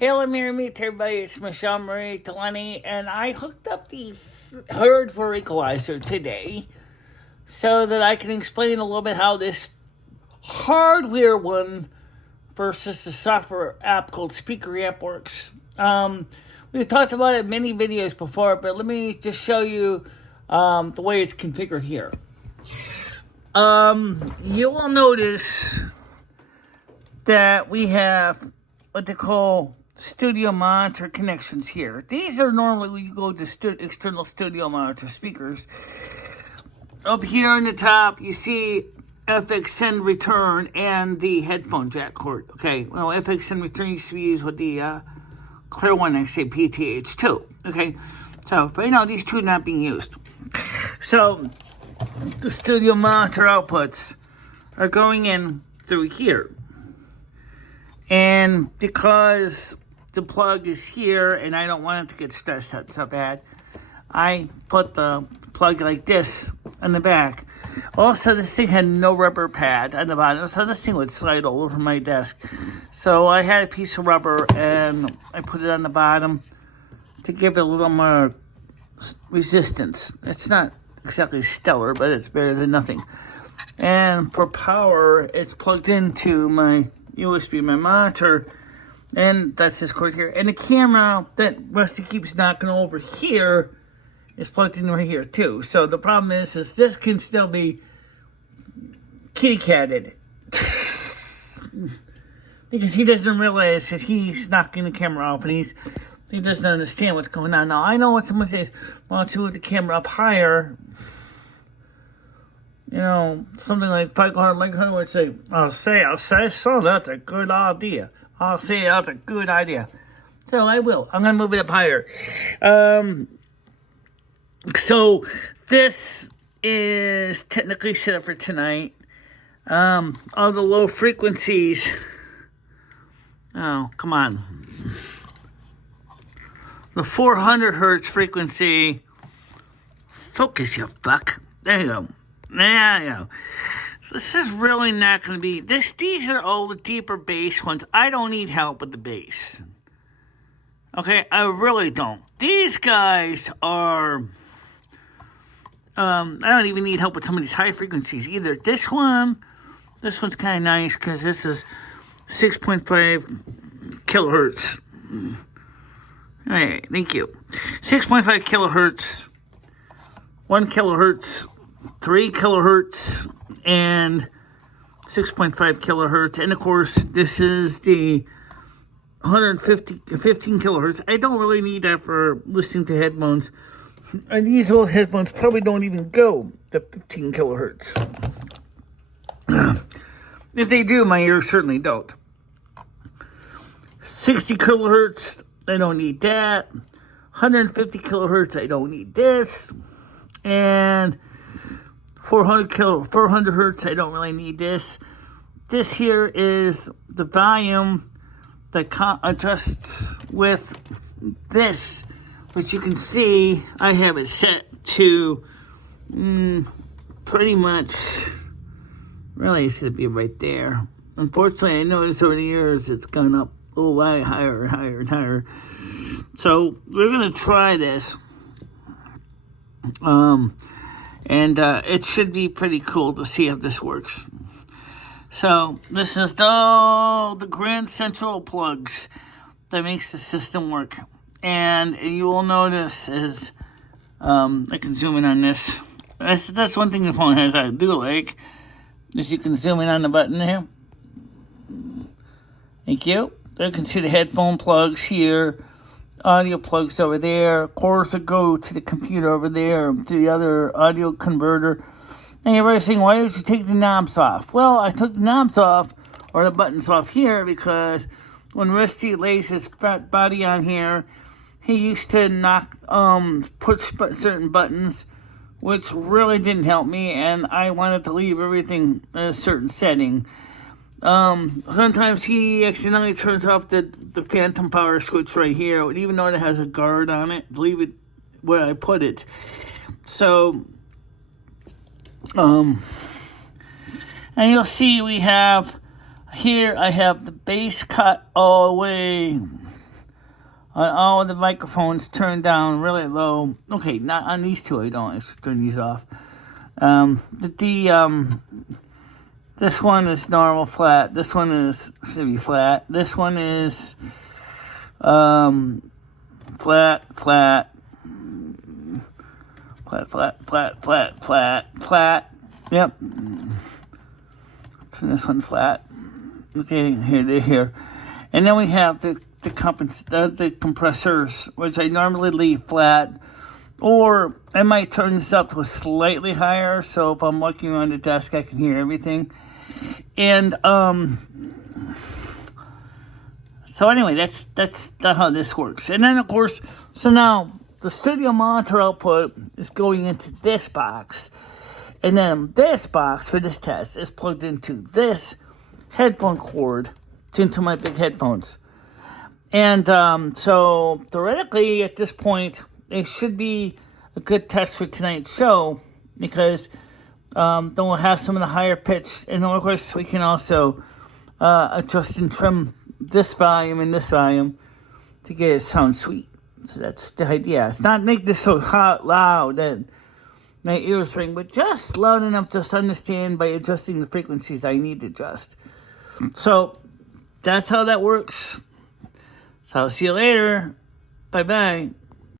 Hail and Merry Meet everybody, it's Michelle Marie Delaney, and I hooked up the headphone equalizer today so that I can explain a little bit how this hardware one versus the software app called Speaker App works. We've talked about it in many videos before, but let me just show you the way it's configured here. You will notice that we have what they call studio monitor connections here. These are normally when you go to external studio monitor speakers. Up here on the top, you see FX send return and the headphone jack cord. Okay, well, FX send return used to be used with the Clear One XAP TH2. Okay, so right now these two are not being used. So the studio monitor outputs are going in through here. And because the plug is here and I don't want it to get stressed out so bad, I put the plug like this on the back. Also, this thing had no rubber pad on the bottom, so this thing would slide all over my desk. So I had a piece of rubber and I put it on the bottom to give it a little more resistance. It's not exactly stellar, but it's better than nothing. And for power, it's plugged into my USB, my monitor, and that's this cord here. And the camera that Rusty keeps knocking over here is plugged in right here too. So the problem is this can still be kitty catted because he doesn't realize that he's knocking the camera off and he doesn't understand what's going on. Now I know what someone says, well, to move the camera up higher. You know, something like 500 would say, I'll say, so that's a good idea. I'll say that's a good idea. So I will. I'm going to move it up higher. So this is technically set up for tonight. All the low frequencies. Oh, come on. The 400 hertz frequency. Focus, you fuck. There you go. Yeah. This is really not going to be... These are all the deeper bass ones. I don't need help with the bass. Okay, I really don't. These guys are... I don't even need help with some of these high frequencies either. This one's kind of nice because this is 6.5 kilohertz. All right, thank you. 6.5 kilohertz, 1 kilohertz, 3 kilohertz, and 6.5 kilohertz. And of course, this is the 15 kilohertz. I don't really need that for listening to headphones. And these old headphones probably don't even go to 15 kilohertz. If they do, my ears certainly don't. 60 kilohertz, I don't need that. 150 kilohertz, I don't need this. And 400 hertz, I don't really need this. This here is the volume that adjusts with this, which you can see I have it set to pretty much, really it should be right there. Unfortunately, I noticed over the years it's gone up a little way higher and higher. So we're going to try this. And it should be pretty cool to see if this works. So this is the Grand Central plugs that makes the system work. And you will notice as I can zoom in on this. That's one thing the phone has I do like. Is you can zoom in on the button there. Thank you. You can see the headphone plugs here. Audio plugs over there, cords that go to the computer over there, to the other audio converter. And you're probably saying, why did you take the knobs off? Well, I took the knobs off, or the buttons off here, because when Rusty lays his fat body on here, he used to put certain buttons, which really didn't help me, and I wanted to leave everything in a certain setting. Sometimes he accidentally turns off the phantom power switch right here, even though it has a guard on it, leave it where I put it. So, and you'll see we have, here I have the bass cut all the way on all the microphones turned down really low. Okay, not on these two. I don't. I should turn these off. This one is normal flat. This one should be flat. This one is flat. Yep. So this one flat. Okay, here. And then we have the compressors, which I normally leave flat. Or I might turn this up to a slightly higher, so if I'm walking around the desk, I can hear everything. And so anyway, that's how this works. And then of course, so now the studio monitor output is going into this box, and then this box for this test is plugged into this headphone cord into my big headphones. And so theoretically, at this point, it should be a good test for tonight's show, because then we'll have some of the higher pitch, and of course we can also adjust and trim this volume and this volume to get it sound sweet. So that's the idea. It's not make this so loud that my ears ring, but just loud enough just to understand by adjusting the frequencies I need to adjust. So that's how that works. So I'll see you later. Bye-bye.